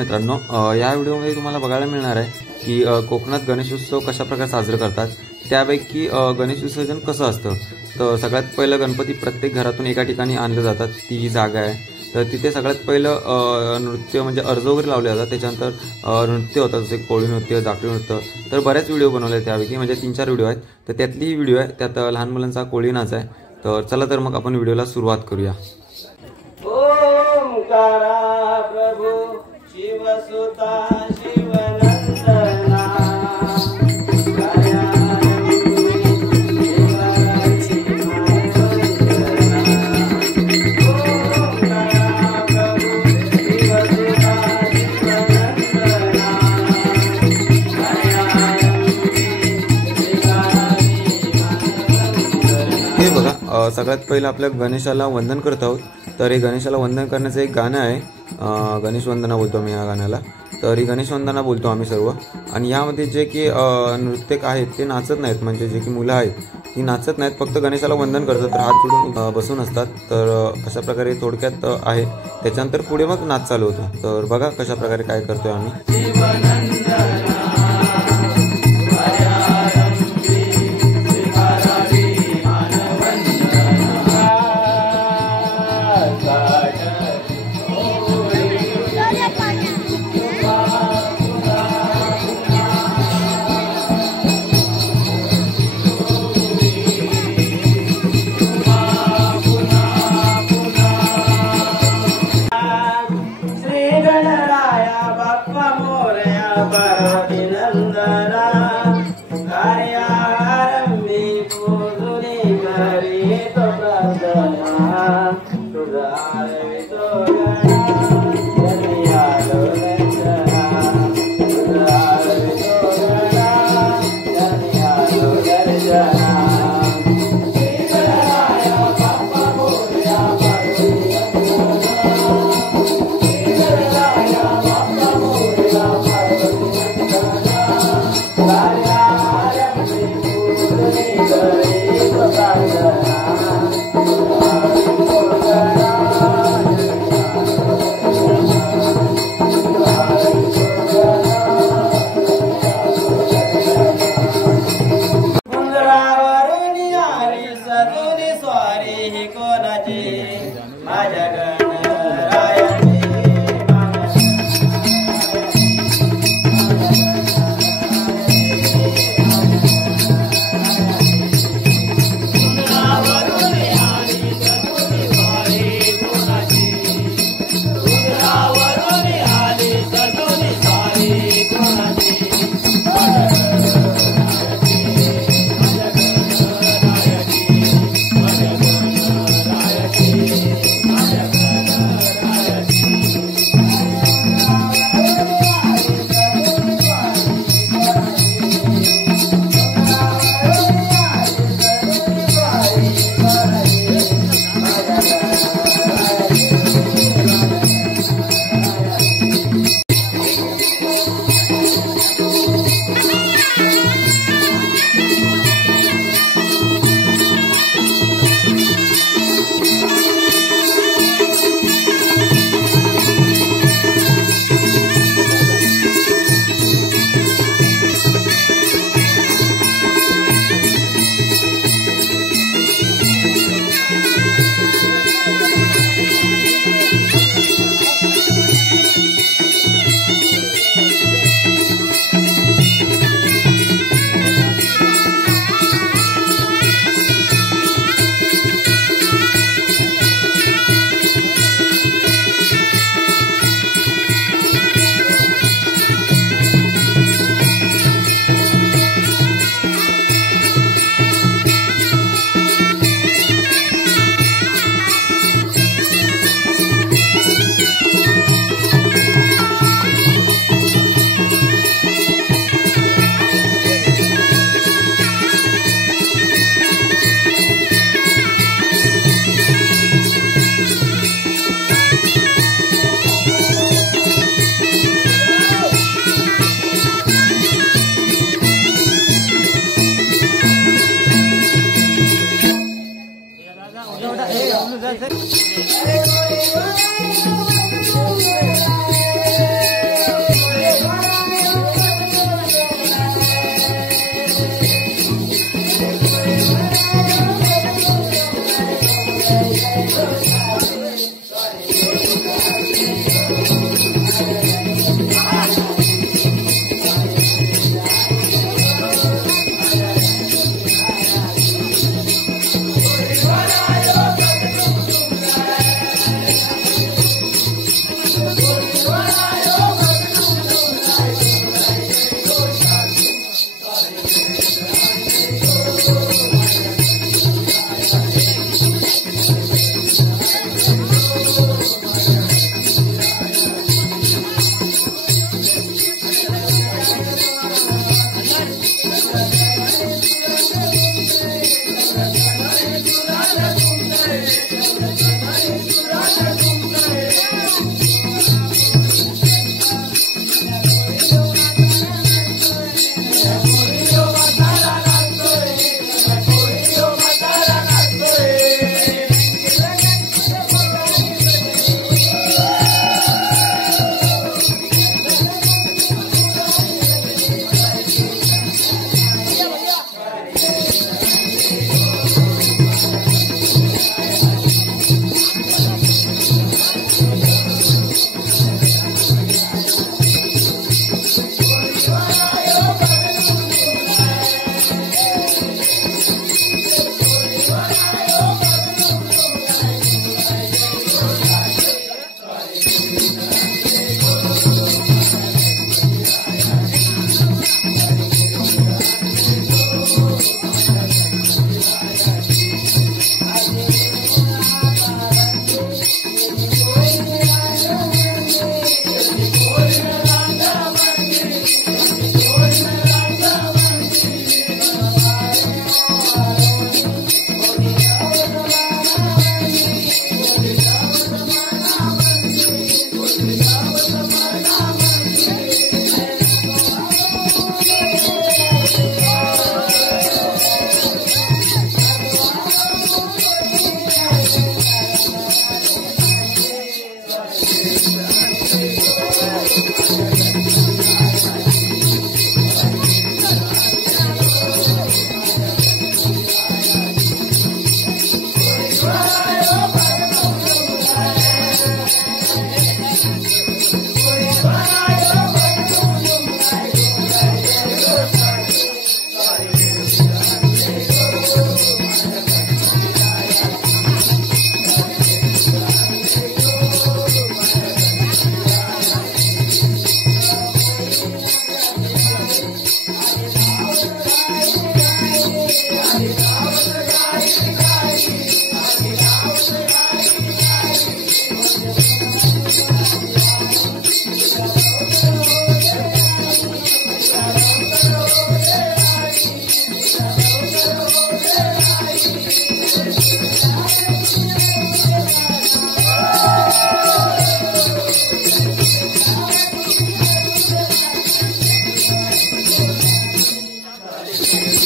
मित्रांनो, या व्हिडिओमध्ये तुम्हाला बघायला मिळणार आहे की कोकणात गणेशोत्सव कशा प्रकारे साजरे करतात, त्यापैकी गणेश विसर्जन कसं असतं। तर सगळ्यात पहिलं गणपती प्रत्येक घरातून एका ठिकाणी आणले जातात, ती जी जागा आहे तर तिथे सगळ्यात पहिलं नृत्य म्हणजे अर्ज वगैरे लावले जातात। त्याच्यानंतर नृत्य होतं, जसे कोळी नृत्य, जाकडी नृत्य। तर बऱ्याच व्हिडिओ बनवले त्यापैकी, म्हणजे 3-4 व्हिडिओ आहेत, तर त्यातली ही व्हिडिओ आहे। त्यात लहान मुलांचा कोळी नाच आहे। तर चला तर मग आपण व्हिडिओला सुरुवात करूया। ओंकारा प्रभु शिवसुता शिवनंदना हे बघा, सगळ्यात पहिलं आपल्या गणेशाला वंदन करत आहोत। तर हे गणेशाला वंदन करण्याचं एक गाणं आहे, गणेश वंदना बोलतो आम्ही या गाण्याला। तर ही गणेश वंदना बोलतो आम्ही सर्व। आणि यामध्ये जे की नृत्यक आहेत ते नाचत नाहीत, म्हणजे जे की मुलं आहेत ती नाचत नाहीत, फक्त गणेशाला वंदन करतात, तर हात जोडून बसून असतात। तर अशा प्रकारे थोडक्यात आहे। त्याच्यानंतर पुढे मग नाच चालू होतो। तर बघा कशा प्रकारे काय करतोय आम्ही।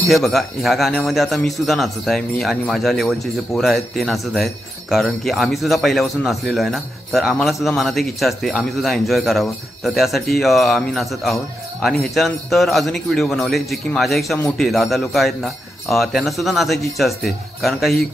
हे बघा, ह्या गाण्यामध्ये आता मी सुद्धा नाचत आहे. मी आणि माझ्या लेवलचे जे पोरं आहेत ते नाचत आहेत, कारण की आम्ही सुद्धा पहिल्यापासून नाचलेलो आहे ना, तर आम्हाला सुद्धा मनात एक इच्छा असते आम्ही सुद्धा एन्जॉय करावं, तर त्यासाठी आम्ही नाचत आहोत. आणि ह्याच्यानंतर अजून एक व्हिडिओ बनवले जे की माझ्यापेक्षा मोठे दादा लोक आहेत ना, त्यांना सुद्धा नाचायची इच्छा असते, कारण का ही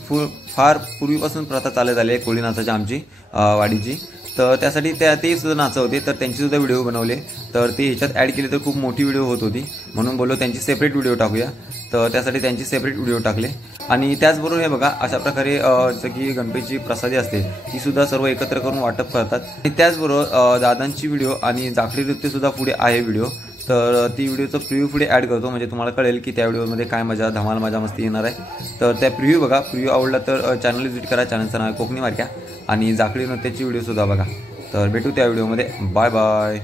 फार पूर्वीपासून प्रथा चालत आली आहे कोळी नाचाची आमची वाडीची. तर त्यासाठी ते सुद्धा नाचवते, तर त्यांचे सुद्धा व्हिडिओ बनवले, तर ते ह्याच्यात ॲड केले तर खूप मोठी व्हिडिओ होत होती, म्हणून बोललो त्यांची सेपरेट व्हिडिओ टाकूया. तर त्यासाठी त्यांची सेपरेट व्हिडिओ टाकले. आणि त्याचबरोबर हे बघा, अशा प्रकारे जसं की गणपतीची प्रसादी असते ती सुद्धा सर्व एकत्र करून वाटप करतात. आणि त्याचबरोबर दादांची व्हिडिओ आणि जाखडी नृत्य सुद्धा पुढे आहे व्हिडिओ, तर ती व्हिडिओचं प्रिव्ह्यू पुढे ॲड करतो, म्हणजे तुम्हाला कळेल की त्या व्हिडिओमध्ये काय मजा धमाल मजा मस्ती येणार आहे. तर त्या प्रिव्ह्यू बघा, प्रिव्ह्यू आवडला तर चॅनल व्हिजिट करा, चॅनलचं नाव कोकणी मार्क्या, आणि जाखडी नृत्याची व्हिडिओ सुद्धा बघा. तर भेटू त्या व्हिडिओमध्ये. Bye bye.